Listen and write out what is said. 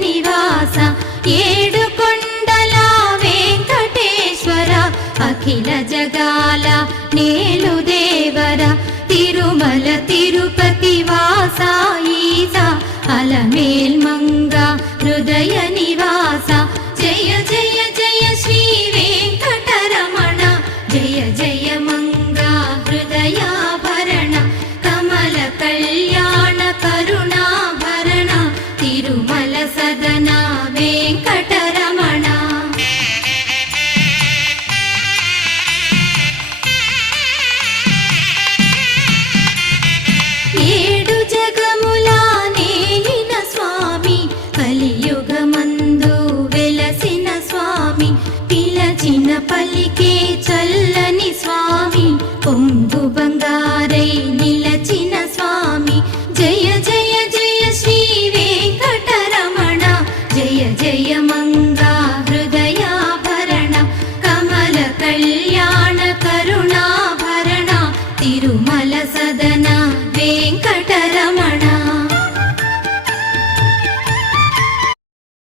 నివాస ఏడు కొండల వెంకటేశ్వర అఖిల జగాల నేలు దేవర తిరుమల తిరుపతి వాస ఈస అలమేల్ మంగ హృదయ నివాస జయ జయ జయ శ్రీ వెంకటరమణ జయ జయ మంగ హృదయాభరణ కమల కళ్యాణ కరుణాభరణ తిరుమల సదన వెంకటరమణ. ఏడు జగముల నేలిన స్వామి కలియుగమందు వెలసిన స్వామి పిలచిన పలికే